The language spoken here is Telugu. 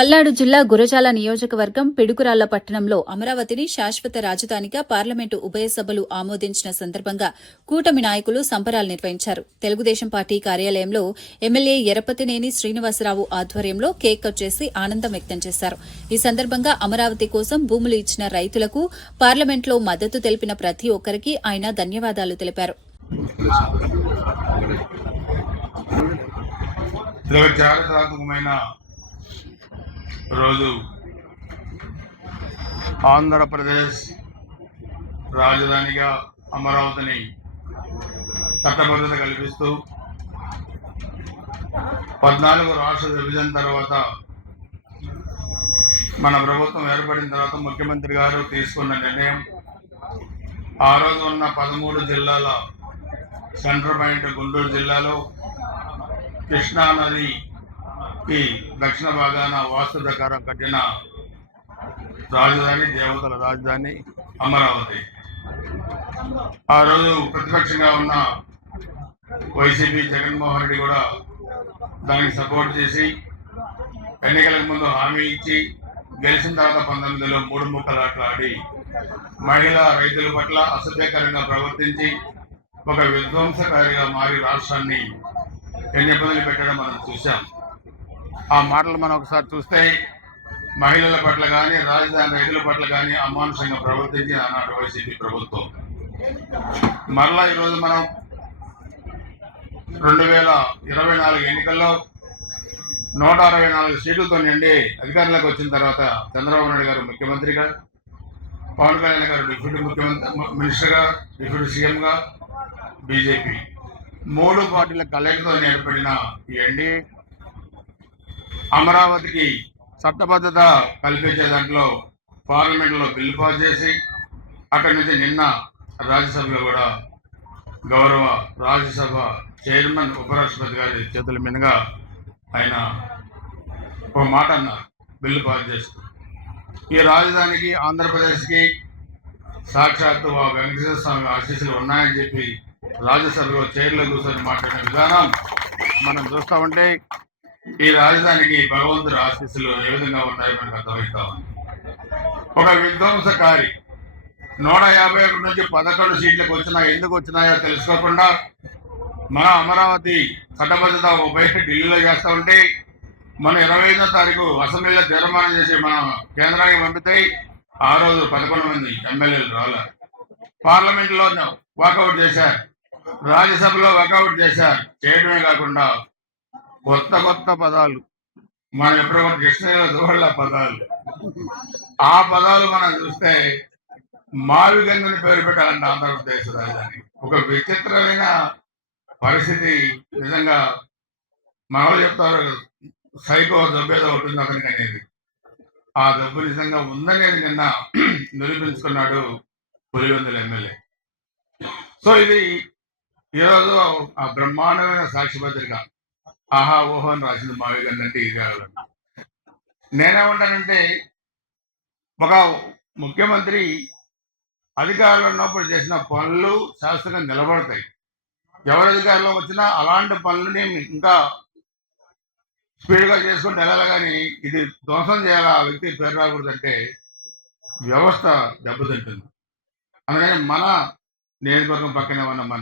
పల్నాడు జిల్లా గురజాల నియోజకవర్గం పిడుగురాళ్ల పట్టణంలో అమరావతిని శాశ్వత రాజధానిగా పార్లమెంటు ఉభయ సభలు ఆమోదించిన సందర్భంగా కూటమి నాయకులు సంబరాలు నిర్వహించారు. తెలుగుదేశం పార్టీ కార్యాలయంలో ఎమ్మెల్యే ఎరపతినేని శ్రీనివాసరావు ఆధ్వర్యంలో కేక్ కట్ చేసి ఆనందం వ్యక్తం చేశారు. ఈ సందర్భంగా అమరావతి కోసం భూములు ఇచ్చిన రైతులకు, పార్లమెంట్లో మద్దతు తెలిపిన ప్రతి ఒక్కరికి ఆయన ధన్యవాదాలు తెలిపారు. రోజు ఆంధ్రప్రదేశ్ రాజధానిగా అమరావతిని చట్టబద్ధత కల్పిస్తూ 14 రాష్ట్ర విభజన తర్వాత మన ప్రభుత్వం ఏర్పడిన తర్వాత ముఖ్యమంత్రి గారు తీసుకున్న నిర్ణయం, ఆ రోజు ఉన్న 13 జిల్లాల సెంటర్ పాయింట్ గుంటూరు జిల్లాలో కృష్ణా నది దక్షిణ భాగాన వాస్తు ప్రకారం కట్టిన రాజధాని, దేవతల రాజధాని అమరావతి. ఆ రోజు ప్రతిపక్షంగా ఉన్న వైసీపీ జగన్మోహన్ రెడ్డి కూడా దానికి సపోర్ట్ చేసి ఎన్నికలకు ముందు హామీ ఇచ్చి గెలిచిన తర్వాత 19లో 3 ముక్కలాట్లు ఆడి మహిళా రైతుల పట్ల అసభ్యకరంగా ప్రవర్తించి ఒక విధ్వంసకారిగా మారి రాష్ట్రాన్ని ఎన్ని ఇబ్బందులు పెట్టడం మనం చూసాం. ఆ మాటలు మనం ఒకసారి చూస్తే మహిళల పట్ల కానీ, రాజధాని రైతుల పట్ల కానీ అమానుషంగా ప్రవర్తించి ఆనాడు వైసీపీ ప్రభుత్వం. మరలా ఈరోజు మనం 2024 ఎన్నికల్లో 164 సీట్లతో నిండి అధికారంలోకి వచ్చిన తర్వాత చంద్రబాబు నాయుడు గారు ముఖ్యమంత్రిగా, పవన్ కళ్యాణ్ గారు డిప్యూటీ మినిస్టర్గా, డిప్యూటీ సీఎంగా, బీజేపీ 3 పార్టీల కలయికతో ఏర్పడిన ఈ ఎన్డీఏ అమరావతికి చట్టబద్ధత కల్పించే దాంట్లో పార్లమెంట్లో బిల్లు పాస్ చేసి అక్కడి నుంచి నిన్న రాజ్యసభలో కూడా గౌరవ రాజ్యసభ చైర్మన్ ఉపరాష్ట్రపతి గారి చేతుల మీదుగా ఆయన ఒక మాట అన్నారు, బిల్లు పాస్ చేస్తూ ఈ రాజధానికి ఆంధ్రప్రదేశ్కి సాక్షాత్తు ఆ వెంకటేశ్వర స్వామి ఆశీస్సులు ఉన్నాయని చెప్పి రాజ్యసభలో చైర్లో కూర్చొని మాట్లాడిన విధానం మనం చూస్తూ ఉంటే ఈ రాజధానికి భగవంతుడి ఆశీస్సులు ఏ విధంగా ఉన్నాయో మనకు అర్థమవుతా ఉంది. ఒక విధ్వంసకారి 151 నుంచి 11 సీట్లకు వచ్చినా ఎందుకు వచ్చినాయో తెలుసుకోకుండా మన అమరావతి చట్టబద్ధత బయట ఢిల్లీలో చేస్తూ ఉంటే మన 25వ తారీఖు అసెంబ్లీలో తీర్మానం చేసి మన కేంద్రానికి పంపితే ఆ రోజు 11 మంది ఎమ్మెల్యేలు రాలేదు. పార్లమెంట్లో వాకౌట్ చేశారు, రాజ్యసభలో వాకౌట్ చేశారు. చేయడమే కాకుండా కొత్త పదాలు మనం ఎప్పుడో డిక్షనరీలో చూడాల పదాలు, ఆ పదాలు మనం చూస్తే మావి గంగని పేరు పెట్టాలంటే ఆంధ్రప్రదేశ్ రాజధాని. ఒక విచిత్రమైన పరిస్థితి. నిజంగా మనలో చెప్తారు సైకో దెబ్బేదో ఉంటుంది అతనికి అనేది. ఆ దెబ్బ నిజంగా ఉందనేది నిన్న నిరూపించుకున్నాడు పులివెందుల ఎమ్మెల్యే. సో ఇది ఈరోజు ఆ బ్రహ్మాండమైన సాక్షి పత్రిక ఆహా ఓహో అని రాసింది మావి గండి అంటే ఇది కావాలండి. నేనేమంటానంటే ఒక ముఖ్యమంత్రి అధికారంలో ఉన్నప్పుడు చేసిన పనులు శాశ్వతంగా నిలబడతాయి. ఎవరు అధికారంలో వచ్చినా అలాంటి పనులని ఇంకా స్పీడ్గా చేసుకుంటూ వెళ్ళాలి. కానీ ఇది ధ్వంసం చేయాలి, ఆ వ్యక్తి పేరు రాకూడదంటే వ్యవస్థ దెబ్బతింటుంది. అందుకని మన నియోజకవర్గం పక్కనే ఉన్న మన